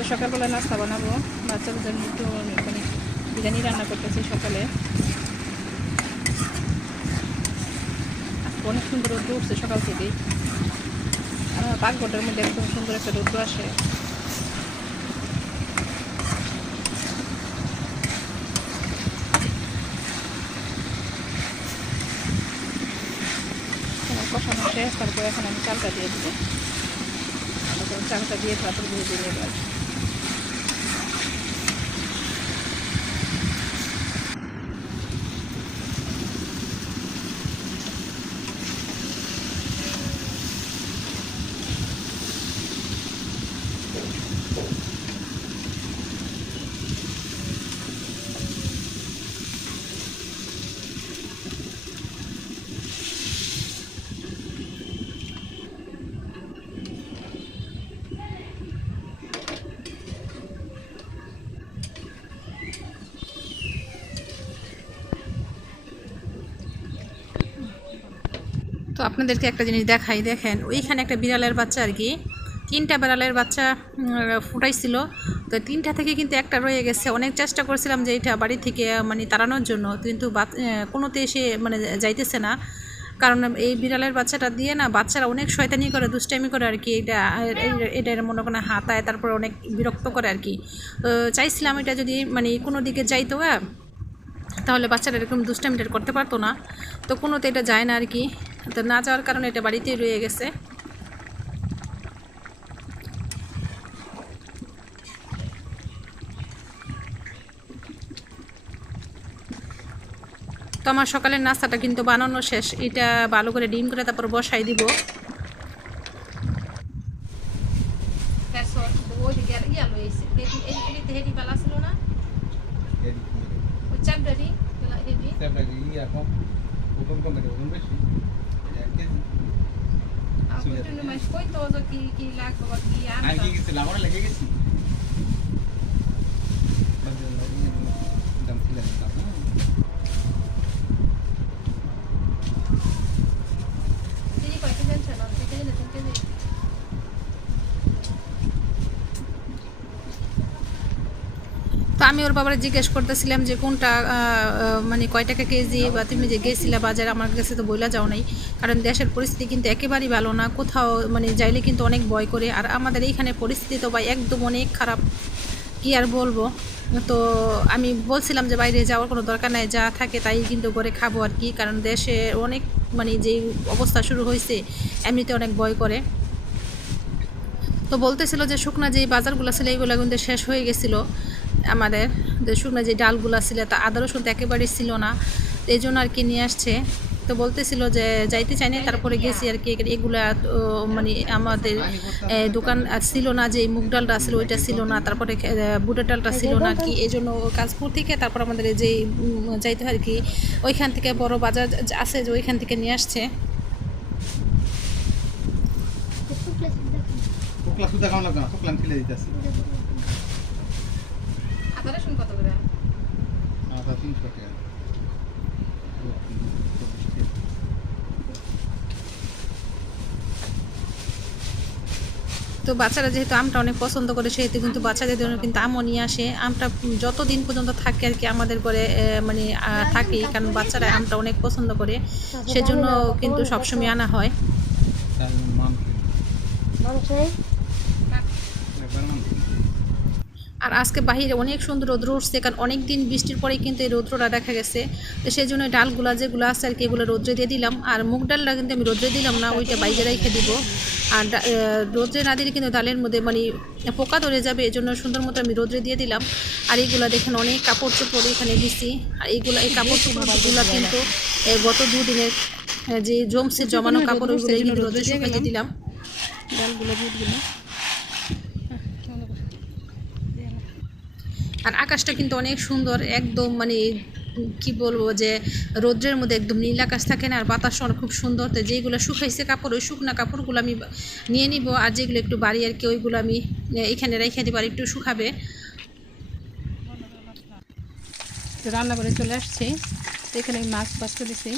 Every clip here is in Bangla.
তো সকালবেলা নাস্তা বানাবো, বাচ্চাদের জন্য একটু মানে বিরিয়ানি রান্না করতেছি সকালে। অনেক সুন্দর রৌদ্র উঠছে সকাল থেকেই, আর আমার পাকঘরটার মধ্যে একদম সুন্দর একটা রৌদ্র আসে। কষানো শেষ, তারপর এখন আমি চালটা দিয়ে দেবো। চালটা দিয়ে তারপর দিয়ে দিয়ে নেব। তো আপনাদেরকে একটা জিনিস দেখাই, দেখেন ওইখানে একটা বিড়ালের বাচ্চা আর কি, 3টা বিড়ালের বাচ্চা ফুটাইছিল। তো 3টা থেকে কিন্তু একটা রয়ে গেছে। অনেক চেষ্টা করছিলাম যে এটা বাড়ি থেকে মানে তাড়ানোর জন্য, কিন্তু কোনোতে এসে মানে যাইতেছে না। কারণ এই বিড়ালের বাচ্চাটা দিয়ে না বাচ্চারা অনেক শয়তানি করে, দুষ্টামি করে আর কি। এটা মনে করেন হাতায়, তারপর অনেক বিরক্ত করে আর কি। তো চাইছিলাম এটা যদি মানে কোনো দিকে যাইতো তাহলে বাচ্চারা এরকম দুষ্টামিটা করতে পারতো না। তো কোনোতে এটা যায় না আর কি। তো না যাওয়ার কারণে এটা বাড়িতেই রয়ে গেছে। তো আমার সকালের নাস্তাটা কিন্তু বানানো শেষ। এটা ভালো করে ডিম করে তারপর বসাই দিব। তো আমি ওর বাবারে জিজ্ঞেস করতেছিলাম যে কোনটা মানে কয় টাকা কেজি, বা তুমি যে গেছিলা বাজারে, আমার কাছে তো বইলা যাও নাই। কারণ দেশের পরিস্থিতি কিন্তু একেবারেই ভালো না, কোথাও মানে যাইলে কিন্তু অনেক ভয় করে। আর আমাদের এইখানে পরিস্থিতি তো ভাই একদম অনেক খারাপ, কি আর বলবো। তো আমি বলছিলাম যে বাইরে যাওয়ার কোনো দরকার নাই, যা থাকে তাই কিন্তু করে খাবো আর কি। কারণ দেশে অনেক মানে যেই অবস্থা শুরু হয়েছে, এমনিতে অনেক ভয় করে। তো বলতেছিল যে শুকনা যে বাজারগুলো ছিল এইগুলো কিন্তু শেষ হয়ে গেছিলো আমাদের। যে শুকনা যে ডালগুলো ছিল তা আদা রসুন তো একেবারেই ছিল না, তো এই জন্য আর কি নিয়ে আসছে। তো বলতেছিল যে যাইতে চাইনি, তারপরে গেছি আর কি। এগুলা মানে আমাদের দোকান ছিল না, যে মুগ ডালটা ছিল ওইটা ছিল না, তারপরে বুটের ডালটা ছিল না আর কি। এই জন্য কাশপুর থেকে তারপর আমাদের যেই যাইতে হয় আর কি, ওইখান থেকে বড় বাজার আছে যে ওইখান থেকে নিয়ে আসছে। আদা রসুন কত করে? আদা 300 টাকা। তো বাচ্চারা যেহেতু আমটা অনেক পছন্দ করে, সেহেতু কিন্তু বাচ্চাদের জন্য কিন্তু আমও নিয়ে আসে। আমটা যতদিন পর্যন্ত থাকে আর কি আমাদের ঘরে মানে থাকে, কারণ বাচ্চারা আমটা অনেক পছন্দ করে, সেজন্য কিন্তু সবসময় আনা হয়। আর আজকে বাহিরে অনেক সুন্দর রৌদ্র উঠছে, কারণ অনেক দিন বৃষ্টির পরেই কিন্তু এই রৌদ্রটা দেখা গেছে। তো সেই জন্য ডালগুলা যেগুলো আছে আর কি এগুলো রৌদ্রে দিয়ে দিলাম। আর মুগ ডালটা কিন্তু আমি রৌদ্রে দিলাম না, ওইটা বাইরে রেখে দিব। আর রৌদ্রে না দিলে কিন্তু ডালের মধ্যে মানে পোকা ধরে যাবে, এই জন্য সুন্দর মতো আমি রৌদ্রে দিয়ে দিলাম। আর এইগুলো দেখেন অনেক কাপড় চোপড় এখানে দিছি। আর এই কাপড় চোপড়গুলো কিন্তু গত 2 দিনের যে জমছে জমানো কাপড়, ওইগুলো কিন্তু রৌদ্রে শুকাইতে দিলাম। ডালগুলো দিয়ে দিলাম। আর আকাশটা কিন্তু অনেক সুন্দর, একদম মানে কি বলবো যে রৌদ্রের মধ্যে একদম নীল আকাশ থাকে না, আর বাতাসও খুব সুন্দর। তো যেগুলো শুকাইছে কাপড়, ওই শুকনা কাপড়গুলো আমি নিয়ে নিব, আর যেগুলো একটু বাড়ি আর কি ওইগুলো আমি এখানে রেখে দেবো, আর একটু শুকাবে। রান্না করে চলে আসছি। তো এখানে মাছ বাছতে দিছি,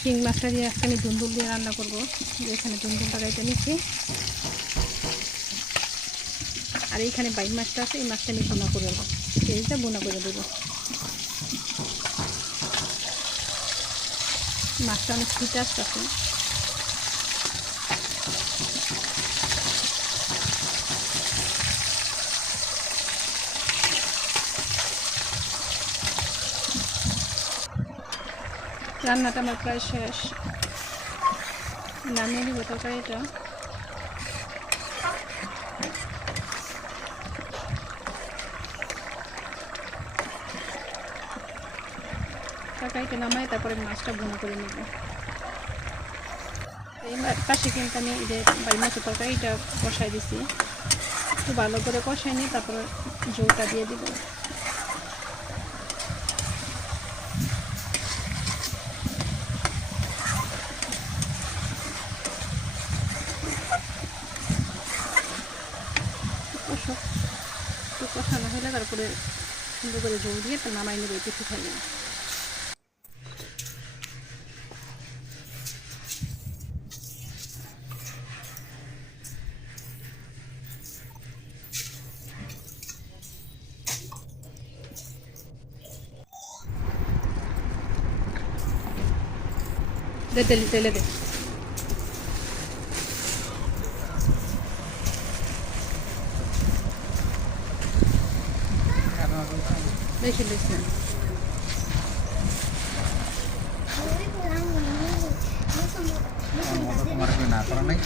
শিং মাছটা দিয়ে আজকে আমি দুন্দুল দিয়ে রান্না করবো। এখানে দুন্দুলটা গাইতে নিচ্ছি। আর এইখানে বাইম মাছটা আছে, এই মাছটা আমি বোনা করে দেবো, এইটা বোনা করে দেবো। মাছটা অনেক ফিট আসতেছে। রান্নাটা আমার প্রায় শেষ, নামিয়ে দেবো তরকারিটা। তরকারিটা নামাই তারপরে মাছটা বোনা করে নেব। এই পাশে কিন্তু আমি এই যে বাড়ি মাছের তরকারিটা কষাই দিছি, একটু ভালো করে কষাই নিই, তারপরে ঝোলটা দিয়ে দিব। একটু কষানো হলে তারপরে সুন্দর করে ঝোল দিয়ে তো নামাই নেবে কিছু খাইয়ে। দে তেলে তেলে দে। বেশি বেশি তোমার না করা নাই।